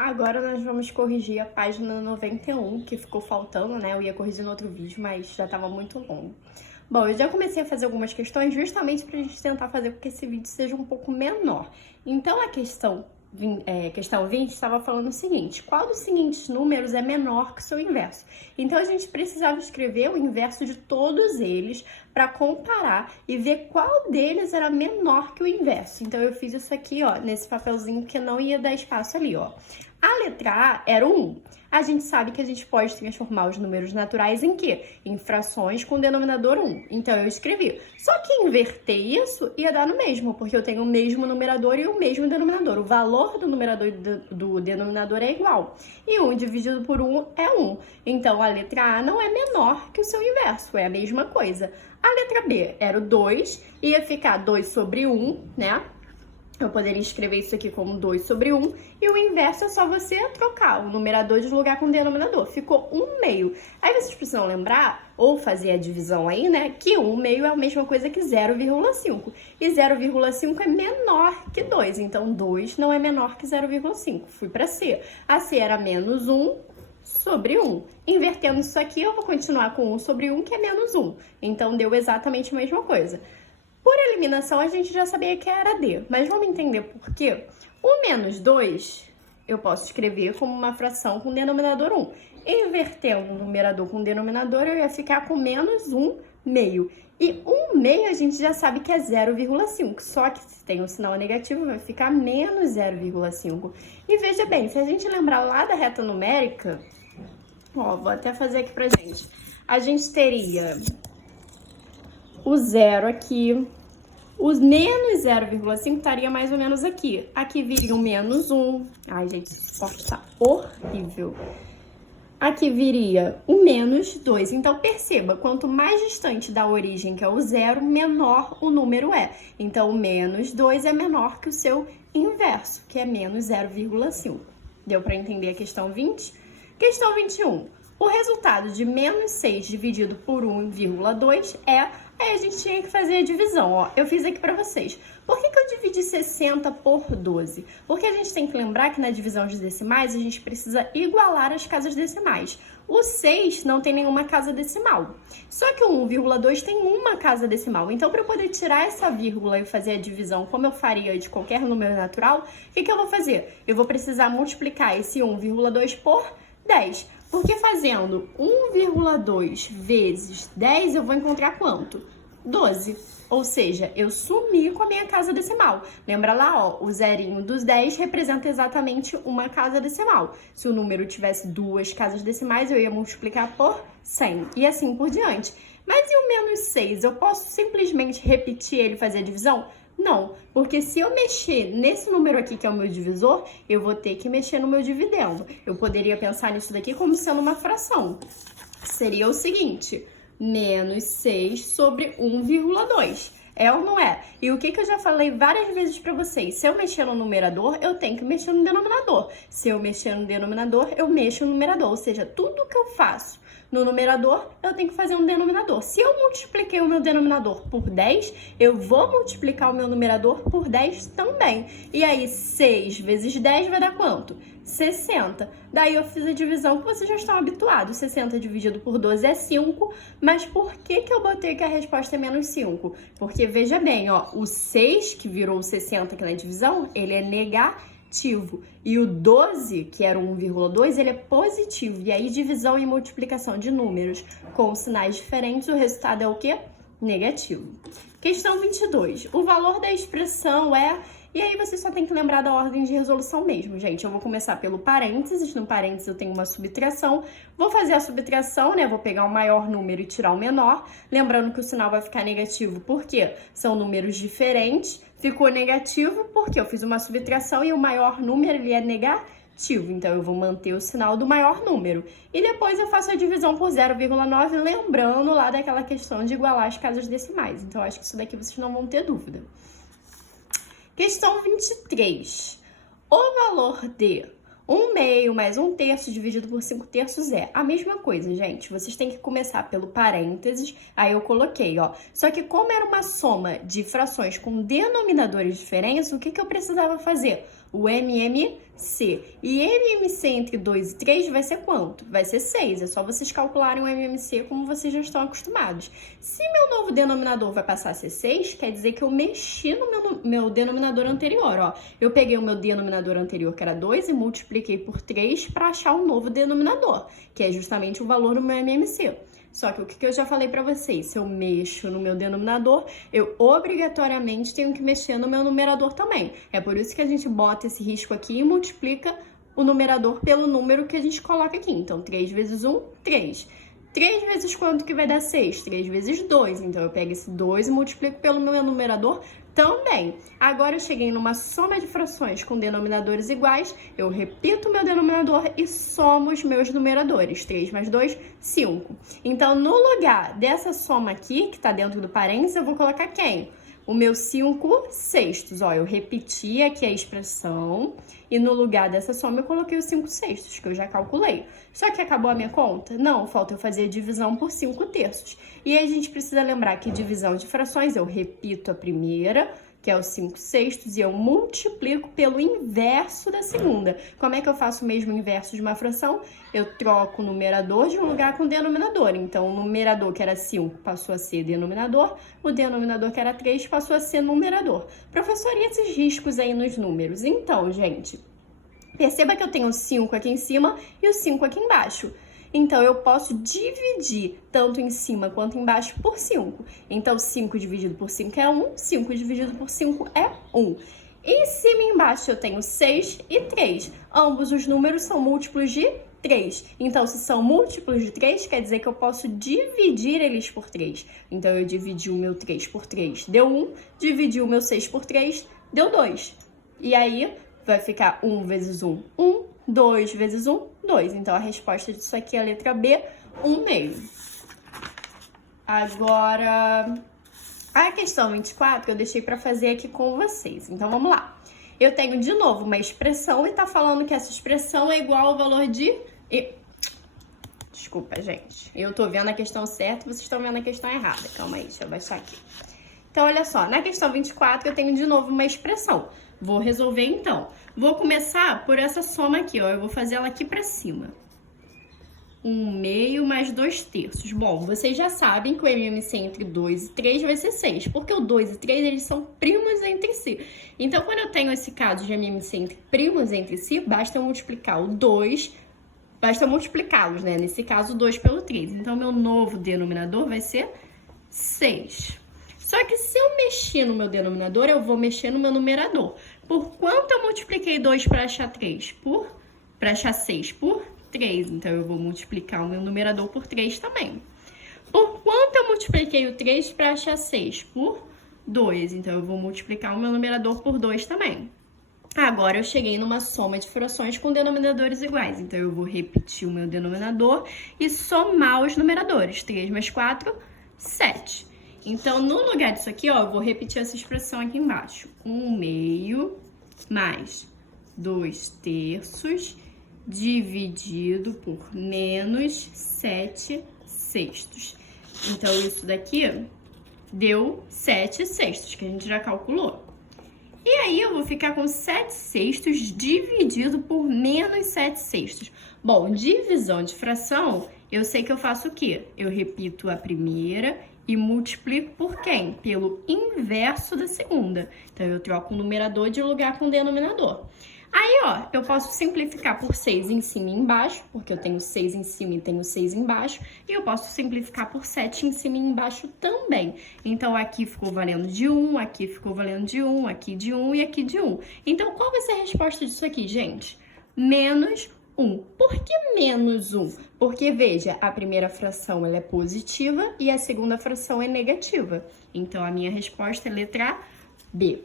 Agora nós vamos corrigir a página 91, que ficou faltando, né? Eu ia corrigir no outro vídeo, mas já estava muito longo. Bom, eu já comecei a fazer algumas questões justamente para a gente tentar fazer com que esse vídeo seja um pouco menor. Então, a questão 20 estava falando o seguinte: qual dos seguintes números é menor que o seu inverso? Então, a gente precisava escrever o inverso de todos eles para comparar e ver qual deles era menor que o inverso. Então, eu fiz isso aqui, ó, nesse papelzinho, que não ia dar espaço ali, ó. A letra A era o 1. A gente sabe que a gente pode transformar os números naturais em quê? Em frações com denominador 1. Então, eu escrevi. Só que inverter isso ia dar no mesmo, porque eu tenho o mesmo numerador e o mesmo denominador. O valor do numerador e do denominador é igual. E 1 dividido por 1 é 1. Então, a letra A não é menor que o seu inverso, é a mesma coisa. A letra B era o 2, ia ficar 2 sobre 1, né? Eu poderia escrever isso aqui como 2 sobre 1, e o inverso é só você trocar o numerador de lugar com o denominador. Ficou 1 meio. Aí vocês precisam lembrar, ou fazer a divisão aí, né, que 1 meio é a mesma coisa que 0,5. E 0,5 é menor que 2, então 2 não é menor que 0,5. Fui para C. A C era menos 1 sobre 1. Invertendo isso aqui, eu vou continuar com 1 sobre 1, que é menos 1. Então, deu exatamente a mesma coisa. Por eliminação, a gente já sabia que era D, mas vamos entender por quê? O menos 2, eu posso escrever como uma fração com denominador 1. Invertendo o numerador com o denominador, eu ia ficar com menos 1 meio. E 1 meio a gente já sabe que é 0,5, só que se tem um sinal negativo, vai ficar menos 0,5. E veja bem, se a gente lembrar lá da reta numérica, ó, vou até fazer aqui pra gente. A gente teria o 0 aqui, os menos 0,5 estaria mais ou menos aqui. Aqui viria o menos 1. Ai, gente, esse corte tá horrível. Aqui viria o menos 2. Então, perceba, quanto mais distante da origem, que é o 0, menor o número é. Então, o menos 2 é menor que o seu inverso, que é menos 0,5. Deu para entender a questão 20? Questão 21. O resultado de menos 6 dividido por 1,2 é... Aí a gente tinha que fazer a divisão, ó. Eu fiz aqui pra vocês. Por que eu dividi 60 por 12? Porque a gente tem que lembrar que na divisão de decimais a gente precisa igualar as casas decimais. O 6 não tem nenhuma casa decimal. Só que o 1,2 tem uma casa decimal. Então, para eu poder tirar essa vírgula e fazer a divisão como eu faria de qualquer número natural, o que eu vou fazer? Eu vou precisar multiplicar esse 1,2 por 10. Porque fazendo 1,2 vezes 10, eu vou encontrar quanto? 12. Ou seja, eu sumi com a minha casa decimal. Lembra lá, ó, o zerinho dos 10 representa exatamente uma casa decimal. Se o número tivesse duas casas decimais, eu ia multiplicar por 100. E assim por diante. Mas e o menos 6? Eu posso simplesmente repetir ele e fazer a divisão? Não, porque se eu mexer nesse número aqui, que é o meu divisor, eu vou ter que mexer no meu dividendo. Eu poderia pensar nisso daqui como sendo uma fração. Seria o seguinte, menos 6 sobre 1,2. É ou não é? E o que eu já falei várias vezes para vocês? Se eu mexer no numerador, eu tenho que mexer no denominador. Se eu mexer no denominador, eu mexo no numerador. Ou seja, tudo que eu faço no numerador, eu tenho que fazer um denominador. Se eu multipliquei o meu denominador por 10, eu vou multiplicar o meu numerador por 10 também. E aí, 6 vezes 10 vai dar quanto? 60. Daí eu fiz a divisão que vocês já estão habituados. 60 dividido por 12 é 5. Mas por que eu botei que a resposta é menos 5? Porque, veja bem, ó, o 6, que virou 60 aqui na divisão, ele é negativo. E o 12, que era o 1,2, ele é positivo. E aí, divisão e multiplicação de números com sinais diferentes, o resultado é o quê? Negativo. Questão 22. O valor da expressão é... E aí, você só tem que lembrar da ordem de resolução mesmo, gente. Eu vou começar pelo parênteses. No parênteses, eu tenho uma subtração. Vou fazer a subtração, né? Vou pegar o maior número e tirar o menor. Lembrando que o sinal vai ficar negativo, porque são números diferentes. Ficou negativo porque eu fiz uma subtração e o maior número, ele é negativo. Então, eu vou manter o sinal do maior número. E depois eu faço a divisão por 0,9, lembrando lá daquela questão de igualar as casas decimais. Então, acho que isso daqui vocês não vão ter dúvida. Questão 23. O valor de 1 meio mais 1 terço dividido por 5 terços é a mesma coisa, gente. Vocês têm que começar pelo parênteses, aí eu coloquei, ó. Só que como era uma soma de frações com denominadores diferentes, o que eu precisava fazer? o MMC. E MMC entre 2 e 3 vai ser quanto? Vai ser 6. É só vocês calcularem o MMC como vocês já estão acostumados. Se meu novo denominador vai passar a ser 6, quer dizer que eu mexi no meu denominador anterior, ó. Eu peguei o meu denominador anterior, que era 2, e multipliquei por 3 para achar um novo denominador, que é justamente o valor do meu MMC. Só que o que eu já falei para vocês, se eu mexo no meu denominador, eu obrigatoriamente tenho que mexer no meu numerador também. É por isso que a gente bota esse risco aqui e multiplica o numerador pelo número que a gente coloca aqui. Então, 3 vezes 1, 3. 3 vezes quanto que vai dar 6? 3 vezes 2. Então, eu pego esse 2 e multiplico pelo meu numerador também. Agora, eu cheguei numa soma de frações com denominadores iguais. Eu repito o meu denominador e somo os meus numeradores. 3 mais 2, 5. Então, no lugar dessa soma aqui, que está dentro do parênteses, eu vou colocar quem? O meu 5 sextos. Ó, eu repeti aqui a expressão e no lugar dessa soma eu coloquei os 5 sextos, que eu já calculei. Só que acabou a minha conta? Não, falta eu fazer a divisão por 5 terços. E aí a gente precisa lembrar que divisão de frações, eu repito a primeira, que é os 5 sextos, e eu multiplico pelo inverso da segunda. Como é que eu faço o mesmo inverso de uma fração? Eu troco o numerador de um lugar com o denominador. Então, o numerador que era 5 passou a ser denominador, o denominador que era 3 passou a ser numerador. Professor, e esses riscos aí nos números? Então, gente, perceba que eu tenho o 5 aqui em cima e o 5 aqui embaixo. Então, eu posso dividir tanto em cima quanto embaixo por 5. Então, 5 dividido por 5 é 1, 5 dividido por 5 é 1. Em cima e embaixo eu tenho 6 e 3. Ambos os números são múltiplos de 3. Então, se são múltiplos de 3, quer dizer que eu posso dividir eles por 3. Então, eu dividi o meu 3 por 3, deu 1. Dividi o meu 6 por 3, deu 2. E aí, vai ficar 1 vezes 1, 1. 2 vezes 1, 2. Então, a resposta disso aqui é a letra B, 1,5. Agora, a questão 24 eu deixei para fazer aqui com vocês. Então, vamos lá. Eu tenho, de novo, uma expressão e tá falando que essa expressão é igual ao valor de... Desculpa, gente. Eu tô vendo a questão certa, vocês estão vendo a questão errada. Calma aí, deixa eu baixar aqui. Então, olha só. Na questão 24, eu tenho, de novo, uma expressão. Vou resolver, então. Vou começar por essa soma aqui, ó. Eu vou fazer ela aqui pra cima. 1/2 mais 2 terços. Bom, vocês já sabem que o MMC entre 2 e 3 vai ser 6, porque o 2 e 3, eles são primos entre si. Então, quando eu tenho esse caso de MMC entre primos entre si, basta eu multiplicar o 2, basta multiplicá-los, né? Nesse caso, 2 pelo 3. Então, meu novo denominador vai ser 6. Só que se eu mexer no meu denominador, eu vou mexer no meu numerador. Por quanto eu multipliquei 2 para achar 3? Para achar 6? Por 3. Então, eu vou multiplicar o meu numerador por 3 também. Por quanto eu multipliquei o 3 para achar 6? Por 2. Então, eu vou multiplicar o meu numerador por 2 também. Agora, eu cheguei numa soma de frações com denominadores iguais. Então, eu vou repetir o meu denominador e somar os numeradores. 3 mais 4, 7. Então, no lugar disso aqui, ó, eu vou repetir essa expressão aqui embaixo. 1/2 mais 2 terços dividido por menos 7 sextos. Então, isso daqui deu 7 sextos, que a gente já calculou. E aí, eu vou ficar com 7 sextos dividido por menos 7 sextos. Bom, divisão de fração, eu sei que eu faço o quê? Eu repito a primeira e multiplico por quem? Pelo inverso da segunda. Então, eu troco o numerador de lugar com o denominador. Aí, ó, eu posso simplificar por 6 em cima e embaixo, porque eu tenho 6 em cima e tenho 6 embaixo. E eu posso simplificar por 7 em cima e embaixo também. Então, aqui ficou valendo de 1, aqui ficou valendo de 1, aqui de 1 e aqui de 1. Então, qual vai ser a resposta disso aqui, gente? Menos 1. Por que menos 1? Porque, veja, a primeira fração ela é positiva e a segunda fração é negativa. Então, a minha resposta é letra B.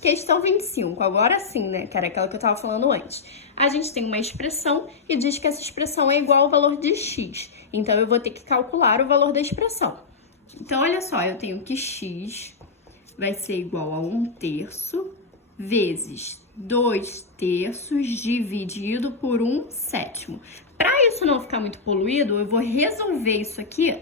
Questão 25, agora sim, né? Que era aquela que eu estava falando antes. A gente tem uma expressão e diz que essa expressão é igual ao valor de x. Então, eu vou ter que calcular o valor da expressão. Então, olha só, eu tenho que x vai ser igual a 1 terço vezes 2 terços dividido por 1 sétimo. Para isso não ficar muito poluído, eu vou resolver isso aqui,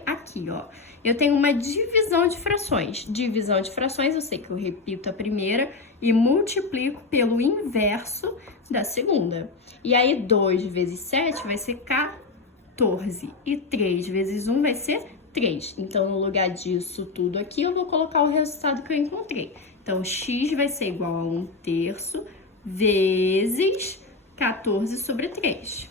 ó. eu tenho uma divisão de frações. Divisão de frações, eu sei que eu repito a primeira e multiplico pelo inverso da segunda. E aí, 2 vezes 7 vai ser 14. E 3 vezes 1 vai ser 3. Então, no lugar disso tudo aqui, eu vou colocar o resultado que eu encontrei. Então, x vai ser igual a 1/3 vezes 14 sobre 3.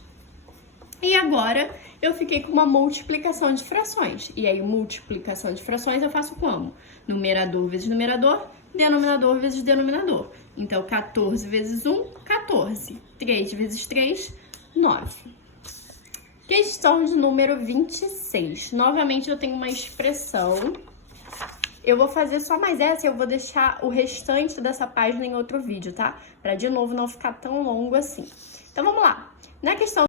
E agora, eu fiquei com uma multiplicação de frações. E aí, multiplicação de frações eu faço como? Numerador vezes numerador, denominador vezes denominador. Então, 14 vezes 1, 14. 3 vezes 3, 9. Questão de número 26. Novamente, eu tenho uma expressão. Eu vou fazer só mais essa e eu vou deixar o restante dessa página em outro vídeo, tá? Pra, de novo, não ficar tão longo assim. Então, vamos lá. Na questão